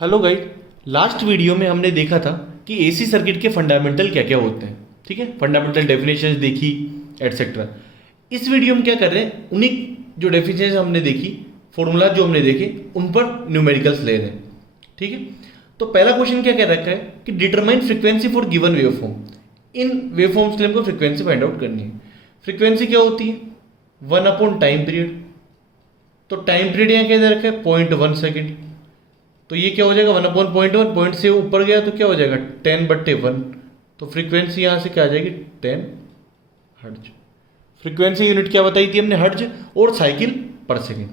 Hello guide. Last video में हमने देखा था कि एसी सर्किट के फंडामेंटल क्या क्या होते हैं। ठीक है, फंडामेंटल डेफिनेशंस देखी एटसेट्रा। इस वीडियो में क्या कर रहे हैं, उन्हीं जो डेफिनेशन हमने देखी, फॉर्मूला जो हमने देखे, उन पर न्यूमेरिकल्स ले रहे हैं। ठीक है, तो पहला क्वेश्चन क्या कह रखा है कि determine frequency for given waveform. In waveforms के लिए हमको फ्रीक्वेंसी फाइंड आउट करनी है। फ्रीक्वेंसी क्या होती है? 1 टाइम पीरियड। तो टाइम पीरियड यहाँ क्या दे रखा है? 0.1 सेकेंड। तो ये क्या हो जाएगा? 1/0.1, पॉइंट से ऊपर गया तो क्या हो जाएगा? 10/1। तो फ्रीक्वेंसी यहाँ से क्या आ जाएगी? 10 हर्ट्ज। फ्रीक्वेंसी यूनिट क्या बताई थी हमने? हर्ट्ज और साइकिल पर सेकेंड।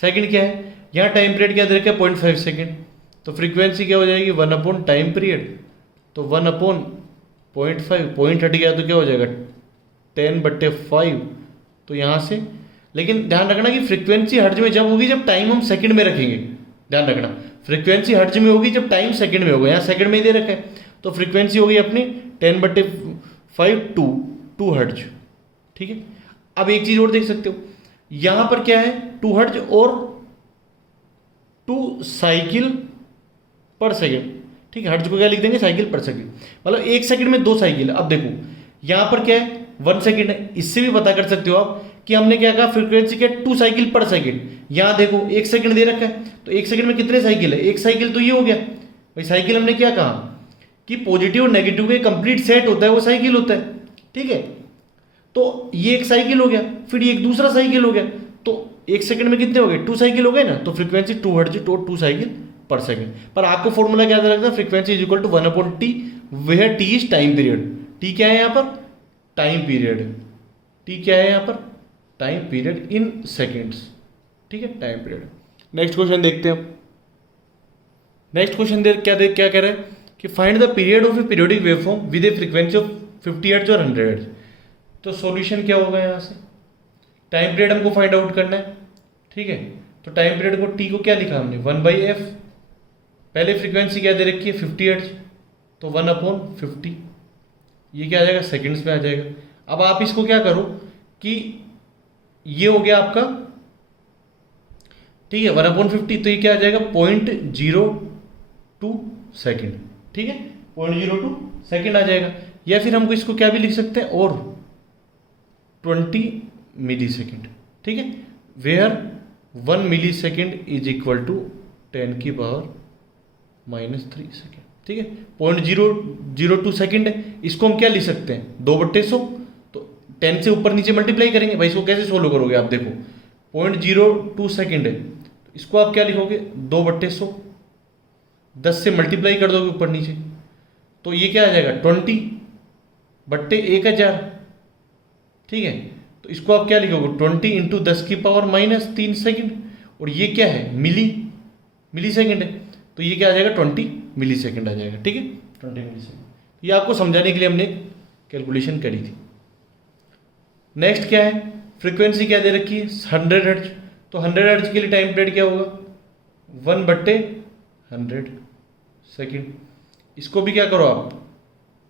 सेकेंड क्या है? यहाँ टाइम पीरियड क्या दे रखा है? 0.5 सेकेंड। तो फ्रीक्वेंसी क्या हो जाएगी? 1 टाइम पीरियड। तो 1/0.5, पॉइंट हट गया तो क्या हो जाएगा? 10/5। तो यहाँ से, लेकिन ध्यान रखना कि फ्रीक्वेंसी हर्ट्ज में जब होगी जब टाइम हम सेकंड में रखेंगे। ध्यान रखना, फ्रीक्वेंसी हर्ट्ज में होगी जब टाइम सेकंड में होगा। यहाँ सेकंड में ही दे रखा है, तो फ्रीक्वेंसी होगी अपनी 10/5 2 हर्ट्ज। ठीक है, अब एक चीज और देख सकते हो, यहां पर क्या है? 2 हर्ट्ज और 2 साइकिल पर सेकेंड। ठीक है, हर्ट्ज को क्या लिख देंगे? साइकिल पर सेकेंड। मतलब 1 सेकंड में 2 साइकिल। अब देखो यहां पर क्या है? 1 सेकेंड है। इससे भी पता कर सकते हो आप कि हमने क्या कहा? फ्रीक्वेंसी क्या? 2 साइकिल पर सेकेंड। यहां देखो 1 सेकंड दे रखा है, तो 1 सेकंड में कितने साइकिल है? 1 साइकिल तो ये हो गया भाई। साइकिल हमने क्या कहा कि पॉजिटिव और नेगेटिव का कंप्लीट सेट होता है, वो साइकिल होता है। ठीक है, तो ये एक साइकिल हो गया, फिर ये एक दूसरा साइकिल हो गया। तो 1 सेकंड में कितने हो गए? 2 साइकिल हो गए ना। तो फ्रीक्वेंसी 2 हर्ट्ज तो 2 साइकिल पर सेकंड। पर आपको फॉर्मूला क्या रखना है? Frequency is equal to 1/t, where T is time period. T क्या है यहाँ पर? Time period. टी क्या है यहाँ पर? Time period in seconds. ठीक है, टाइम पीरियड। नेक्स्ट क्वेश्चन देखते हैं। नेक्स्ट क्वेश्चन क्या कह रहा है कि find the period of A periodic waveform with A frequency of 50 hertz और 100 हर्ट्ज। तो सॉल्यूशन क्या होगा? यहाँ से टाइम पीरियड हमको फाइंड आउट करना है। ठीक है, तो टाइम पीरियड को टी को क्या लिखा हमने? 1/f। पहले फ्रीक्वेंसी क्या दे रखी है? 50 हर्ट्ज। तो 1/50, ये क्या आ जाएगा? सेकेंड्स में आ जाएगा। अब आप इसको क्या करो कि ये हो गया आपका, ठीक है, 1/50। तो ये क्या आ जाएगा? 0.02 सेकेंड। ठीक है, 0.02 सेकेंड आ जाएगा। या फिर हमको इसको क्या भी लिख सकते हैं? और 20 मिली सेकेंड। ठीक है, where 1 millisecond is equal to 10⁻³ second. ठीक है, 0.002 सेकेंड है। इसको हम क्या लिख सकते हैं? 2/100। तो 10 से ऊपर नीचे मल्टीप्लाई करेंगे भाई। इसको कैसे सोल्व करोगे आप? देखो 0.02 सेकेंड है, तो इसको आप क्या लिखोगे? 2/100। 10 से मल्टीप्लाई कर दोगे ऊपर नीचे, तो ये क्या आ जाएगा? 20/1000। ठीक है, तो इसको आप क्या लिखोगे? 20 × 10⁻³ सेकेंड। और ये क्या है? मिली सेकेंड है, तो ये क्या आ जाएगा? 20 मिली सेकेंड आ जाएगा। ठीक है, 20 मिली सेकेंड। ये आपको समझाने के लिए हमने कैलकुलेशन करी थी। नेक्स्ट क्या है? फ्रीक्वेंसी क्या दे रखी है? 100 हर्ट्ज। तो 100 हर्ट्ज के लिए टाइम पीरियड क्या होगा? 1/100 सेकेंड। इसको भी क्या करो आप?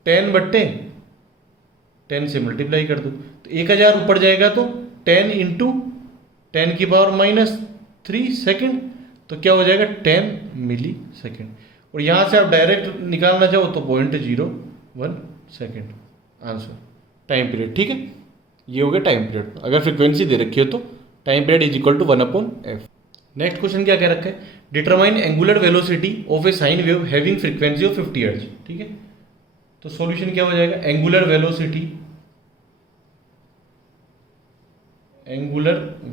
10/10 से मल्टीप्लाई कर दो, तो 1000 ऊपर जाएगा तो 10 × 10⁻³ सेकेंड। तो क्या हो जाएगा? 10 मिली सेकेंड। और यहाँ से आप डायरेक्ट निकालना चाहो तो 0.01 सेकेंड आंसर टाइम पीरियड। ठीक है, ये हो गया टाइम पीरियड। अगर फ्रीक्वेंसी दे रखी हो तो time period is equal to 1/f। Next question क्या कह रखा है? Determine angular velocity of a sine wave having frequency of 50 hertz. ठीक है, तो सॉल्यूशन क्या हो जाएगा? Angular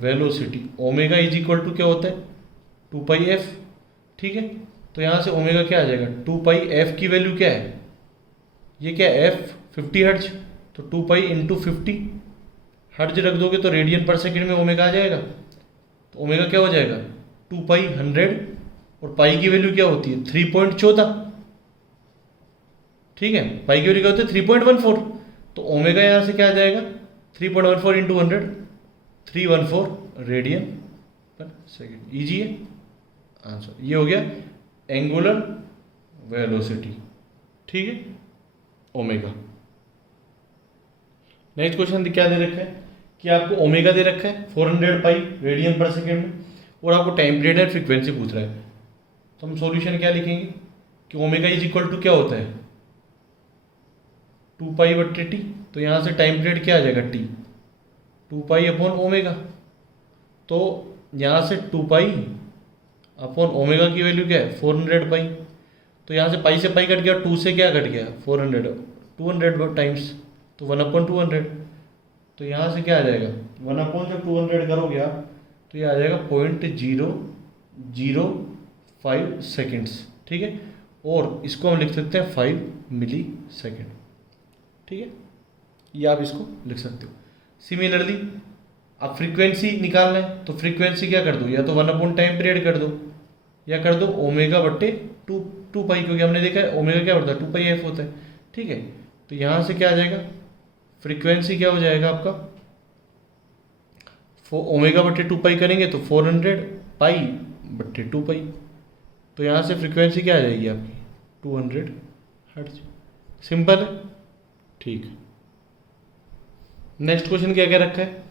velocity omega is equal to क्या होता है? 2πf। ठीक है, तो यहाँ से ओमेगा क्या आ जाएगा? 2πf की वैल्यू क्या है? ये क्या है? f 50 हर्ट्ज, तो 2π × 50 हर्ट्ज रख दोगे तो रेडियन पर सेकेंड में ओमेगा आ जाएगा। तो ओमेगा क्या हो जाएगा? 2π 100, और पाई की वैल्यू क्या होती है? 3.14। ठीक है, पाई की वैल्यू क्या होती है? 3.14। तो ओमेगा यहाँ से क्या आ जाएगा? 3.14 × 100, 314 रेडियन पर सेकेंड। इजी है आंसर। ये हो गया एंगुलर वेलोसिटी। ठीक है, ओमेगा। नेक्स्ट क्वेश्चन क्या दे रखा है कि आपको ओमेगा दे रखा है 400 पाई रेडियन पर सेकेंड में, और आपको टाइम पीरियड एंड फ्रीक्वेंसी पूछ रहा है। तो हम सॉल्यूशन क्या लिखेंगे कि ओमेगा इज इक्वल टू क्या होता है 2 पाई/t। तो यहाँ से टाइम पीरियड क्या आ जाएगा t, 2 पाई/ओमेगा। तो यहाँ से 2 पाई/ओमेगा की वैल्यू क्या है 400 पाई। तो यहाँ से पाई कट गया, 2 से क्या कट गया 400, 200 टाइम्स, तो 1/200। तो यहाँ से क्या आ जाएगा 1/200 करोगे आप तो ये आ जाएगा 0.005 सेकेंड्स। ठीक है, और इसको हम लिख सकते हैं 5 मिली सेकेंड। ठीक है, ये आप इसको लिख सकते हो। सिमिलरली आप फ्रीक्वेंसी निकालना है तो फ्रीक्वेंसी क्या कर दो, या तो 1/टाइम पीरियड कर दो या कर दो ओमेगा/2 पाई, क्योंकि हमने देखा है ओमेगा क्या होता है 2 पाई/f होता है। ठीक है, तो यहाँ से क्या आ जाएगा फ्रीक्वेंसी क्या हो जाएगा आपका ओमेगा/2 पाई करेंगे तो 400 पाई/2 पाई। तो यहाँ से फ्रीक्वेंसी क्या आ जाएगी आपकी 200 हर्ट्ज। सिंपल है। ठीक, नेक्स्ट क्वेश्चन क्या क्या रखा है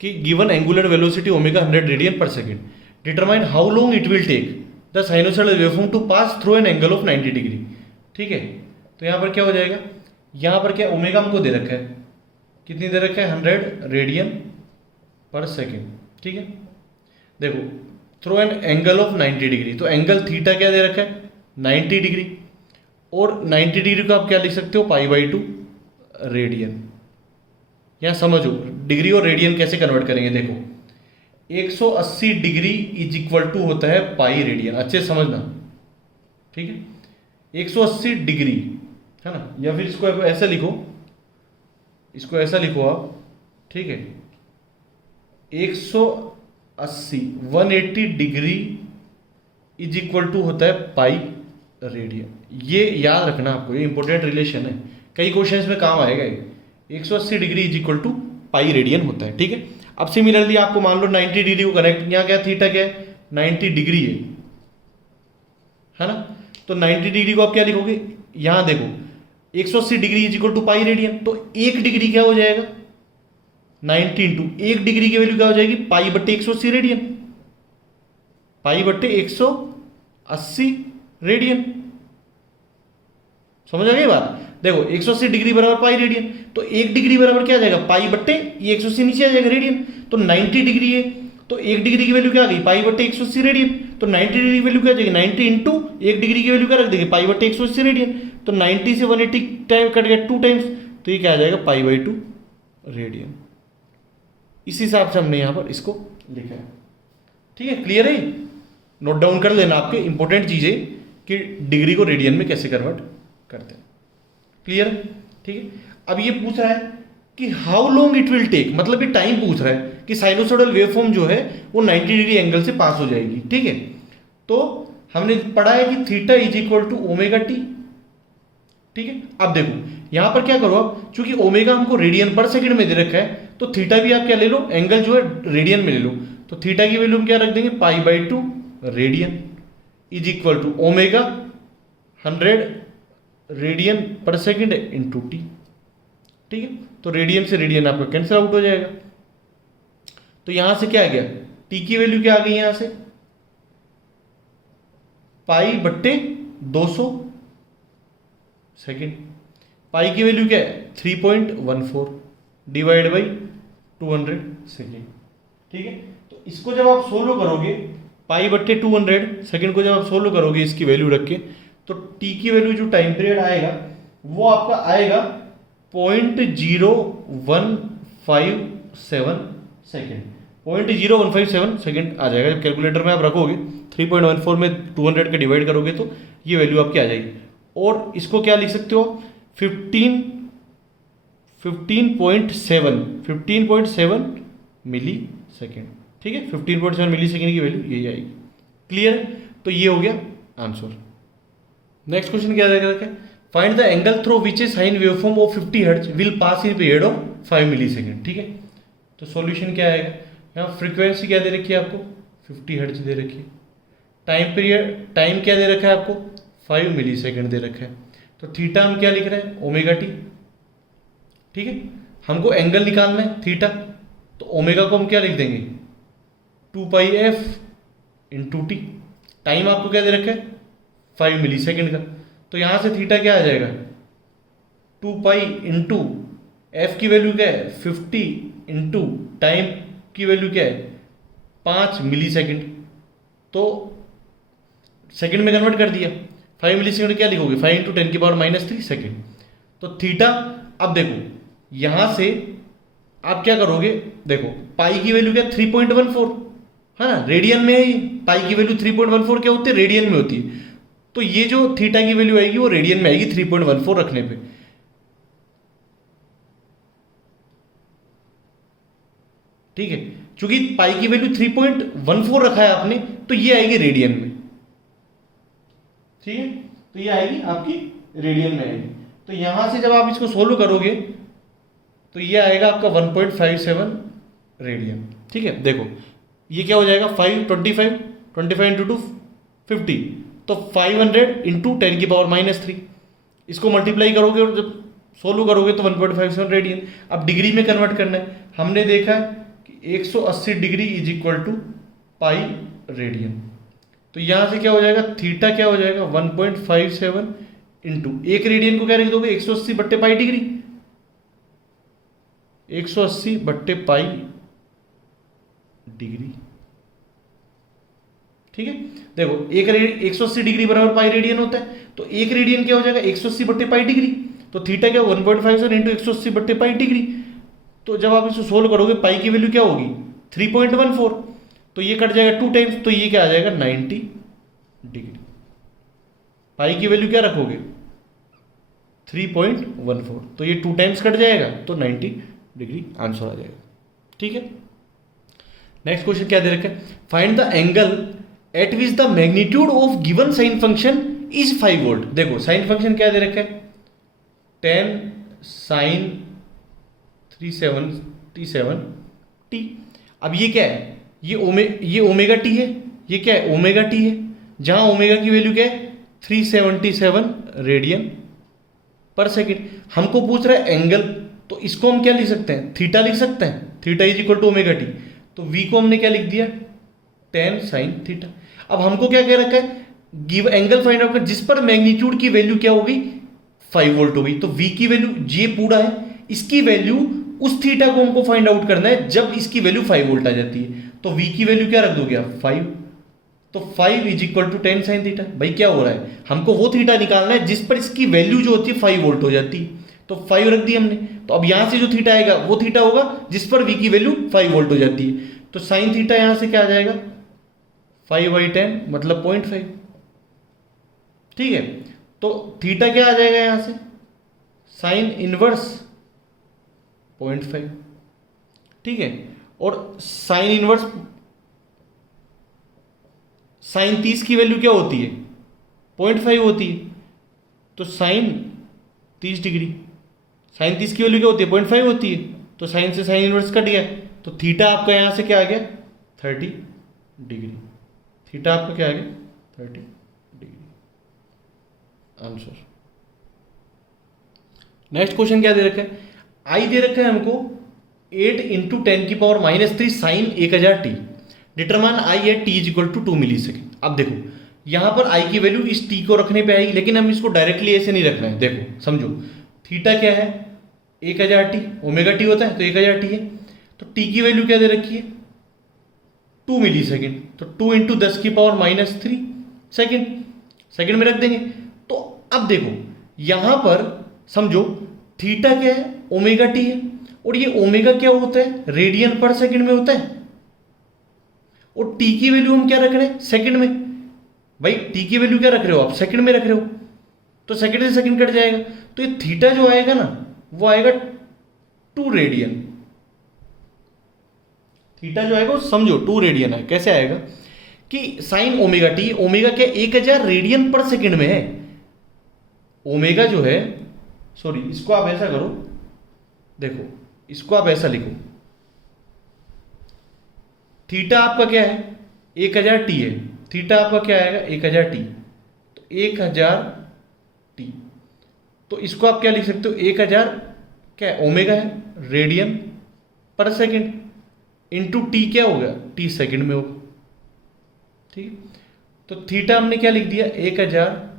कि given angular velocity omega 100 radian per second, determine how long it will take the sinusoidal waveform to pass through an angle of 90 degree. ठीक है, तो यहाँ पर क्या हो जाएगा, यहाँ पर क्या ओमेगा हमको दे रखा है, कितनी दे रखा है 100 रेडियन पर सेकेंड। ठीक है, देखो through an angle of 90 degree, तो एंगल थीटा क्या दे रखा है 90 डिग्री, और 90 डिग्री को आप क्या लिख सकते हो पाई/2 रेडियन। यहाँ समझो डिग्री और रेडियन कैसे कन्वर्ट करेंगे। देखो 180 डिग्री इज इक्वल टू होता है पाई रेडियन, अच्छे से समझना। ठीक है, 180 डिग्री है ना, या फिर इसको ऐसा लिखो, इसको ऐसा लिखो आप। ठीक है, 180 डिग्री इज इक्वल टू होता है पाई रेडियन। ये याद रखना आपको, ये इंपॉर्टेंट रिलेशन है, कई क्वेश्चंस में काम आएगा ये। 180 degree is equal to pi radian होता है। ठीक है, अब सिमिलरली आपको मान लो 90 डिग्री को कनेक्ट, यहाँ क्या थीटा क्या है 90 डिग्री है ना। तो 90 डिग्री को आप क्या लिखोगे, यहाँ देखो 180 degree is equal to pi radian, तो 1 डिग्री क्या हो जाएगा 90 इंटू 1 डिग्री की वैल्यू क्या हो जाएगी पाई/180 रेडियन, पाई/180 रेडियन। समझ आ गई बात। देखो 180 डिग्री बराबर पाई रेडियन, तो 1 डिग्री बराबर क्या आ जाएगा पाई/ये 180 नीचे आ जाएगा रेडियन। तो 90 डिग्री है तो 1 डिग्री की वैल्यू क्या आ गई पाई/180 रेडियन। तो 90 डिग्री की वैल्यू क्या आ जाएगी 90 इंटू 1 डिग्री की वैल्यू क्या रख देंगे पाई/180 रेडियन। तो 90 से 180 टाइम कट गया 2 टाइम्स, तो ये क्या आ जाएगा पाई/2 रेडियन। इस हिसाब से हमने यहाँ पर इसको लिखा है। ठीक है, क्लियर है। नोट डाउन कर लेना आपके इंपॉर्टेंट चीजें कि डिग्री को रेडियन में कैसे कन्वर्ट करते हैं। क्लियर है। ठीक है, अब ये पूछ रहा है कि how long it will take, मतलब ये टाइम पूछ रहा है कि साइनोसॉइडल वेवफॉर्म जो है वो 90 डिग्री एंगल से पास हो जाएगी। ठीक है, तो हमने पढ़ा है कि theta is equal to omega T. ठीक है, अब देखो यहां पर क्या करो आप, चूंकि ओमेगा हमको रेडियन पर सेकंड में दे रखा है तो थीटा भी आप क्या ले लो, एंगल जो है रेडियन में ले लो। तो थीटा की वैल्यू हम क्या रख देंगे पाई/2 radian is equal to omega 100 radian per second into t. ठीक है, तो रेडियन से रेडियन आपका कैंसिल आउट हो जाएगा। तो यहां से क्या आ गया टी की वैल्यू क्या आ गई यहां से पाई/200 सेकेंड। पाई की वैल्यू क्या है 3.14 डिवाइड बाई 200 सेकेंड। ठीक है, तो इसको जब आप सोल्व करोगे पाई/200 सेकेंड को जब आप सोल्व करोगे इसकी वैल्यू रख के, तो टी की वैल्यू जो टाइम पीरियड आएगा वो आपका आएगा 0.0157 सेकेंड। 0.0157 सेकेंड आ जाएगा। जब कैलकुलेटर में आप रखोगे 3.14 में 200 का डिवाइड करोगे तो ये वैल्यू आपकी आ जाएगी। और इसको क्या लिख सकते हो 15.7 मिली सेकेंड। ठीक है, 15.7 मिली सेकेंड की वैल्यू यही आएगी। क्लियर, तो ये हो गया आंसर। नेक्स्ट क्वेश्चन क्या रहेगा, find the angle through which a sine waveform of 50 hertz will pass in period of 5 millisecond. ठीक है, तो सॉल्यूशन क्या आएगा, यहाँ फ्रीक्वेंसी क्या दे रखी है आपको 50 हर्ट्ज दे रखी है, टाइम पीरियड टाइम क्या दे रखा है आपको 5 मिली सेकेंड दे रखा है। तो थीटा हम क्या लिख रहे हैं ओमेगा टी। ठीक है, हमको एंगल निकालना है थीटा, तो ओमेगा को हम क्या लिख देंगे 2 पाई f इंटू टी। टाइम आपको क्या दे रखा है 5 मिली सेकेंड का, तो यहाँ से थीटा क्या आ जाएगा 2 पाई इंटू एफ की वैल्यू क्या है 50 इंटू टाइम की वैल्यू क्या है 5 मिली सेकेंड, तो सेकेंड में कन्वर्ट कर दिया। 5 मिली सेकेंड क्या लिखोगे 5 इंटू 10⁻³ सेकेंड। तो थीटा, अब देखो यहां से आप क्या करोगे, देखो पाई की वैल्यू क्या 3.14 है ना, रेडियन में है ये, पाई की वैल्यू 3.14 क्या होती है रेडियन में होती है, तो ये जो थीटा की वैल्यू आएगी वो रेडियन में आएगी 3.14 रखने पे। ठीक है, क्योंकि पाई की वैल्यू 3.14 रखा है आपने, तो ये आएगी रेडियन में। ठीक है, तो ये आएगी आपकी रेडियन में आएगी। तो यहां से जब आप इसको सोल्व करोगे तो ये आएगा आपका 1.57 रेडियन। ठीक है, देखो ये क्या हो जाएगा 25 इंटू 2 50, तो 500 इंटू 10⁻³ इसको मल्टीप्लाई करोगे और जब सोल्व करोगे तो 1.57 रेडियन। अब डिग्री में कन्वर्ट करना है, हमने देखा है कि 180 degree is equal to pi radian, तो यहां से क्या हो जाएगा थीटा क्या हो जाएगा 1.57 इंटू एक रेडियन को क्या लिख दोगे 180 बट्टे पाई डिग्री, 180 बट्टे पाई डिग्री। ठीक है, देखो 180 डिग्री बराबर पाई रेडियन होता है, तो एक रेडियन क्या हो जाएगा 180 बट्टे पाई डिग्री, तो थीटा क्या 1.57 इंटू 180 बट्टे पाई डिग्री। तो जब आप इसको सोल्व करोगे पाई की वैल्यू क्या होगी 3.14, तो ये कट जाएगा 2 टाइम्स, तो ये क्या आ जाएगा 90 डिग्री। पाई की वैल्यू क्या रखोगे 3.14, तो ये 2 टाइम्स कट जाएगा तो 90 डिग्री आंसर आ जाएगा। ठीक है, नेक्स्ट क्वेश्चन क्या दे रखा है, find the angle eight which the magnitude of given sine function is 5 volt. देखो साइन फंक्शन क्या दे रखा है 10 साइन 377 टी। अब ये क्या है, ये ओमेगा टी है, ये क्या है ओमेगा टी है, जहां ओमेगा की वैल्यू क्या है 377 रेडियन पर सेकेंड। हमको पूछ रहा है एंगल, तो इसको हम क्या लिख सकते हैं थीटा लिख सकते हैं, theta is equal to omega T, तो वी को हमने क्या लिख दिया 10 साइन थीटा। अब हमको क्या कह रखा है गिव एंगल फाइंड आउट कर जिस पर मैग्नीट्यूड की वैल्यू क्या होगी 5 वोल्ट होगी, तो वी की वैल्यू ये पूरा है, इसकी वैल्यू उस थीटा को हमको फाइंड आउट करना है जब इसकी वैल्यू 5 वोल्ट आ जाती है, तो वी की वैल्यू क्या रख दोगे आप 5, तो 5 is equal to 10 sine theta. भाई क्या हो रहा है, हमको वो थीटा निकालना है जिस पर इसकी वैल्यू जो होती है 5 वोल्ट हो जाती है, तो 5 रख दी हमने, तो अब यहां से जो थीटा आएगा वो थीटा होगा जिस पर वी की वैल्यू 5 वोल्ट हो जाती है, तो साइन थीटा यहां से क्या आ जाएगा 5/10 मतलब 0.5। ठीक है, तो थीटा क्या आ जाएगा यहां से साइन इनवर्स 0.5। ठीक है, और साइन इनवर्स साइन 30 की वैल्यू क्या होती है 0.5 होती है, तो साइन 30 डिग्री, साइन 30 की वैल्यू क्या होती है 0.5 होती है, तो साइन से साइन इनवर्स कट गया, तो थीटा आपका यहां से क्या आ गया 30 डिग्री, थीटा आपका क्या आ गया 30 डिग्री आंसर। नेक्स्ट क्वेश्चन क्या दे रखा है, आई दे रखा है हमको 8 into 10⁻³ sine 1000 T, determine I at T is equal to 2 millisecond. अब देखो यहां पर आई की वैल्यू इस टी को रखने पे आएगी, लेकिन हम इसको डायरेक्टली ऐसे नहीं रखना है। देखो समझो थीटा क्या है 1000 टी, ओमेगा टी होता है तो 1000 टी है, तो टी की वैल्यू क्या दे रखी है 2 मिली सेकेंड, तो 2 इंटू 10⁻³ सेकेंड, सेकेंड में रख देंगे। तो अब देखो यहां पर समझो थीटा क्या है ओमेगा टी है, और ये ओमेगा क्या होता है रेडियन पर सेकंड में होता है, और टी की वैल्यू हम क्या रख रहे हैं सेकंड में। भाई टी की वैल्यू क्या रख रहे हो आप सेकंड में रख रहे हो, तो सेकंड से सेकंड कट जाएगा, तो ये थीटा जो आएगा ना वो आएगा 2 रेडियन, थीटा जो आएगा वो समझो 2 रेडियन है। कैसे आएगा कि साइन ओमेगा टी, ओमेगा क्या 1000 रेडियन पर सेकंड में है, ओमेगा जो है सॉरी इसको आप ऐसा करो, देखो इसको आप ऐसा लिखो, थीटा आपका क्या है 1000 टी है, थीटा आपका क्या आएगा 1000 टी, तो 1000 टी, तो इसको आप क्या लिख सकते हो 1000 क्या है ओमेगा है radian per second into T क्या होगा टी सेकंड में होगा। ठीक है, तो थीटा हमने क्या लिख दिया, 1000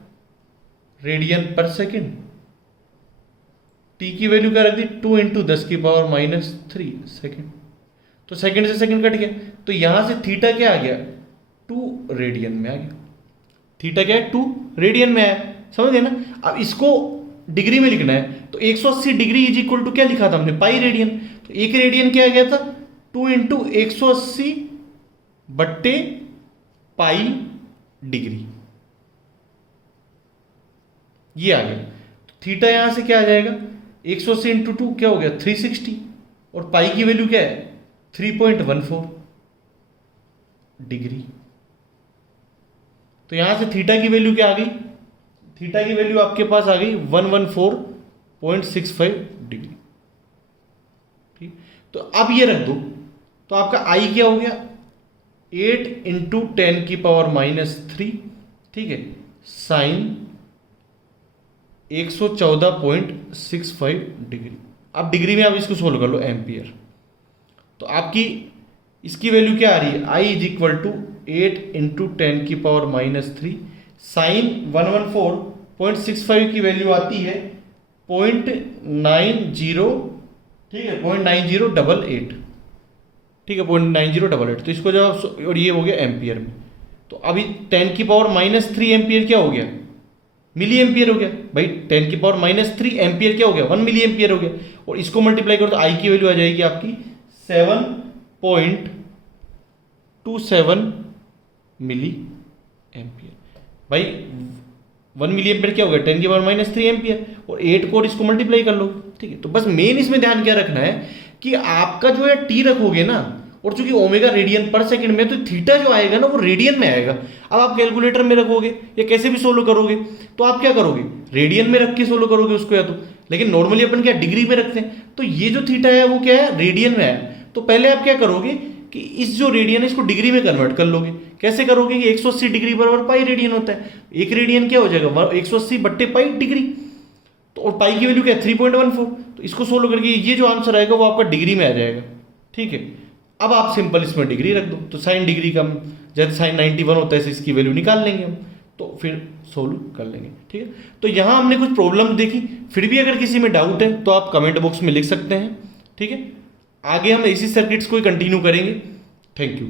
रेडियन पर सेकेंड। टी की वैल्यू क्या रख दी, 2 × 10⁻³ सेकेंड। तो सेकेंड से सेकेंड कट गया, तो यहां से थीटा क्या आ गया, 2 रेडियन में आ गया। थीटा क्या है, 2 रेडियन में आया, समझ गए ना। अब इसको डिग्री में लिखना है, तो 180 डिग्री इज इक्वल टू क्या लिखा था हमने, पाई रेडियन। तो एक रेडियन क्या आ गया था, 2 × 180 बट्टे पाई डिग्री, ये आ गया। तो थीटा यहां से क्या आ जाएगा, 180 × 2 क्या हो गया, 360, और पाई की वैल्यू क्या है, 3.14 डिग्री। तो यहां से थीटा की वैल्यू क्या आ गई, थीटा की वैल्यू आपके पास आ गई 114.65 डिग्री। ठीक, तो अब ये रख दो, तो आपका आई क्या हो गया, 8 × 10⁻³ ठीक है, साइन 114.65 डिग्री। अब डिग्री में आप इसको सोल्व कर लो, एम्पियर। तो आपकी इसकी वैल्यू क्या आ रही है, I is equal to 8 × 10⁻³ sine 114.65 की वैल्यू आती है 0.90, ठीक है, 0.9088, ठीक है, 0.9088। तो इसको जब आप, और ये हो गया एम्पियर में। तो अभी 10⁻³ एम्पियर क्या हो गया, मिली एम्पियर हो गया भाई। 10⁻³ एम्पियर क्या हो गया, 1 मिली एम्पियर हो गया। और इसको मल्टीप्लाई करो तो आई की वैल्यू आ जाएगी आपकी 7.27 मिली एम्पियर। भाई 1 मिली एम्पियर क्या हो गया, 10⁻³ एम्पियर, और 8 को इसको मल्टीप्लाई कर लो, ठीक है। तो बस मेन इसमें ध्यान क्या रखना है कि आपका जो है टी रखोगे ना, और चूंकि ओमेगा रेडियन पर सेकंड में, तो थीटा जो आएगा ना वो रेडियन में आएगा। अब आप कैलकुलेटर में रखोगे या कैसे भी सोल्व करोगे, तो आप क्या करोगे, रेडियन में रख के सोल्व करोगे उसको, या तो, लेकिन नॉर्मली अपन क्या डिग्री में रखते हैं। तो ये जो थीटा है वो क्या है, रेडियन में है। तो पहले आप क्या करोगे कि इस जो रेडियन है इसको डिग्री में कन्वर्ट कर लोगे। कैसे करोगे कि 180 डिग्री बराबर पाई रेडियन होता है। एक रेडियन क्या हो जाएगा, 180 बट्टे पाई डिग्री। तो और पाई की वैल्यू क्या है, 3.14। तो इसको सोल्व करके ये जो आंसर आएगा वो आपका डिग्री में आ जाएगा, ठीक है। अब आप सिंपल इसमें डिग्री रख दो, तो साइन डिग्री का जैसे साइन 91 होता है, इसकी वैल्यू निकाल लेंगे हम, तो फिर सोल्व कर लेंगे, ठीक है। तो यहाँ हमने कुछ प्रॉब्लम देखी। फिर भी अगर किसी में डाउट है तो आप कमेंट बॉक्स में लिख सकते हैं, ठीक है। आगे हम एसी सर्किट्स को ही कंटिन्यू करेंगे। Thank you.